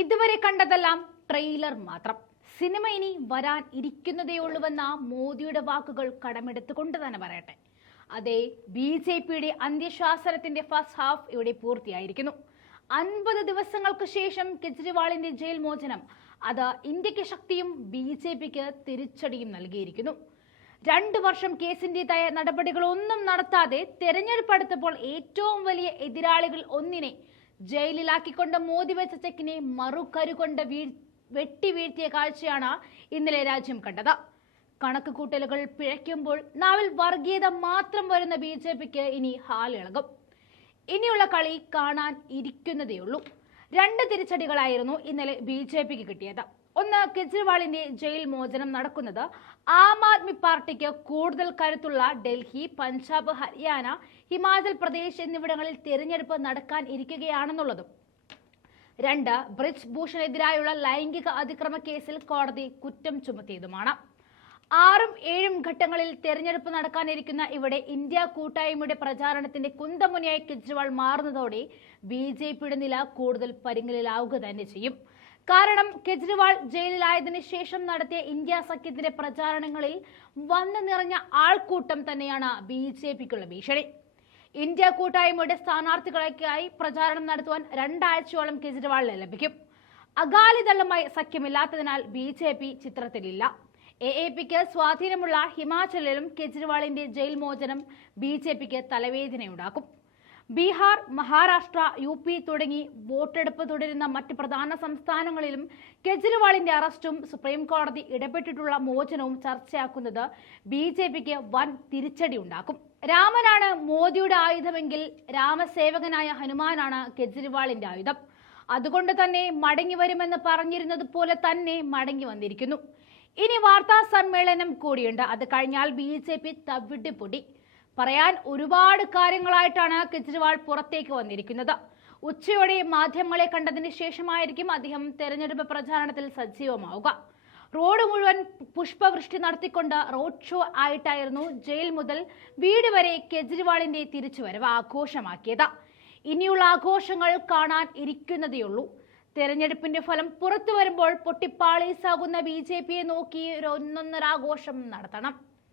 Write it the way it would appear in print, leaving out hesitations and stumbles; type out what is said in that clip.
ഇതുവരെ കണ്ടതെല്ലാം ട്രെയിലർ മാത്രം. സിനിമ ഇനി വരാൻ ഇരിക്കുന്നതേയുള്ളൂവെന്ന മോദിയുടെ വാക്കുകൾ കടമെടുത്തുകൊണ്ട് തന്നെ പറയട്ടെ. അതെ, BJPയുടെ അന്ത്യശാസനത്തിന്റെ ഫസ്റ്റ് ഹാഫ് ഇവിടെ പൂർത്തിയായിരിക്കുന്നു. 50 ദിവസങ്ങൾക്ക് ശേഷം കെജ്രിവാളിന്റെ ജയിൽ മോചനം അത് ഇന്ത്യക്ക് ശക്തിയും BJPക്ക് തിരിച്ചടിയും നൽകിയിരിക്കുന്നു. 2 വർഷം കേസിന്റേതായ നടപടികളൊന്നും നടത്താതെ തെരഞ്ഞെടുപ്പ് അടുത്തപ്പോൾ ഏറ്റവും വലിയ എതിരാളികൾ ഒന്നിനെ ജയിലിലാക്കിക്കൊണ്ട് മോദി വെച്ച ചെക്കിനെ മറുകരുകൊണ്ട് വെട്ടി വീഴ്ത്തിയ കാഴ്ചയാണ് ഇന്നലെ രാജ്യം കണ്ടത്. കണക്ക് കൂട്ടലുകൾ പിഴയ്ക്കുമ്പോൾ നാവിൽ വർഗീയത മാത്രം വരുന്ന BJPക്ക് ഇനി ഹാലിളകും. ഇനിയുള്ള കളി കാണാൻ ഇരിക്കുന്നതേയുള്ളൂ. 2 തിരിച്ചടികളായിരുന്നു ഇന്നലെ BJPക്ക് കിട്ടിയത്. ഒന്ന്, കെജ്രിവാളിന്റെ ജയിൽ മോചനം നടക്കുന്നത് ആം ആദ്മി പാർട്ടിക്ക് കൂടുതൽ കരുത്തുള്ള ഡൽഹി, പഞ്ചാബ്, ഹരിയാന, ഹിമാചൽ പ്രദേശ് എന്നിവിടങ്ങളിൽ തിരഞ്ഞെടുപ്പ് നടക്കാൻ ഇരിക്കുകയാണെന്നുള്ളതും. 2, ബ്രിജ് ഭൂഷണെതിരായുള്ള ലൈംഗിക അതിക്രമ കേസിൽ കോടതി കുറ്റം ചുമത്തിയതുമാണ്. 6ഉം 7ഉം ഘട്ടങ്ങളിൽ തെരഞ്ഞെടുപ്പ് നടക്കാനിരിക്കുന്ന ഇവിടെ ഇന്ത്യ കൂട്ടായ്മയുടെ പ്രചാരണത്തിന്റെ കുന്തമുനയായി കെജ്രിവാൾ മാറുന്നതോടെ BJPയുടെ നില കൂടുതൽ പരിങ്ങലിലാവുക തന്നെ ചെയ്യും. കാരണം കെജ്രിവാൾ ജയിലിലായതിനു ശേഷം നടത്തിയ ഇന്ത്യ സഖ്യത്തിന്റെ പ്രചാരണങ്ങളിൽ വന്നു നിറഞ്ഞ ആൾക്കൂട്ടം തന്നെയാണ് BJPക്കുള്ള ഭീഷണി. ഇന്ത്യ കൂട്ടായ്മയുടെ സ്ഥാനാർത്ഥികളായി പ്രചാരണം നടത്തുവാൻ 2 ആഴ്ചയോളം കെജ്രിവാളിന് ലഭിക്കും. അകാലിദളുമായി സഖ്യമില്ലാത്തതിനാൽ BJP ചിത്രത്തിലില്ല. AAPക്ക് സ്വാധീനമുള്ള ഹിമാചലിലും കെജ്രിവാളിന്റെ ജയിൽ മോചനം BJPക്ക് തലവേദനയുണ്ടാക്കും. ബീഹാർ, മഹാരാഷ്ട്ര, UP തുടങ്ങി വോട്ടെടുപ്പ് തുടരുന്ന മറ്റ് പ്രധാന സംസ്ഥാനങ്ങളിലും കെജ്രിവാളിന്റെ അറസ്റ്റും സുപ്രീം കോടതി ഇടപെട്ടിട്ടുള്ള മോചനവും ചർച്ചയാക്കുന്നത് BJPക്ക് വൻ തിരിച്ചടി ഉണ്ടാക്കും. രാമനാണ് മോദിയുടെ ആയുധമെങ്കിൽ രാമസേവകനായ ഹനുമാനാണ് കെജ്രിവാളിന്റെ ആയുധം. അതുകൊണ്ട് തന്നെ മടങ്ങി വരുമെന്ന് പറഞ്ഞിരുന്നത് പോലെ തന്നെ മടങ്ങി വന്നിരിക്കുന്നു. ഇനി വാർത്താ സമ്മേളനം കൂടിയുണ്ട്. അത് കഴിഞ്ഞാൽ BJP തവിട്ടുപൊടി. പറയാൻ ഒരുപാട് കാര്യങ്ങളായിട്ടാണ് കെജ്രിവാൾ പുറത്തേക്ക് വന്നിരിക്കുന്നത്. ഉച്ചയോടെ മാധ്യമങ്ങളെ കണ്ടതിന് ശേഷമായിരിക്കും അദ്ദേഹം തെരഞ്ഞെടുപ്പ് പ്രചാരണത്തിൽ സജീവമാവുക. റോഡ് മുഴുവൻ പുഷ്പവൃഷ്ടി നടത്തിക്കൊണ്ട് റോഡ് ഷോ ആയിട്ടായിരുന്നു ജയിൽ മുതൽ വീട് വരെ കെജ്രിവാളിന്റെ തിരിച്ചുവരവ് ആഘോഷമാക്കിയത്. ഇനിയുള്ള ആഘോഷങ്ങൾ കാണാൻ ഇരിക്കുന്നതേയുള്ളൂ. തെരഞ്ഞെടുപ്പിന്റെ ഫലം പുറത്തു വരുമ്പോൾ പൊട്ടിപ്പാളീസാകുന്ന BJPയെ നോക്കി ഒരു ഒന്നൊന്നര ആഘോഷം നടത്തണം.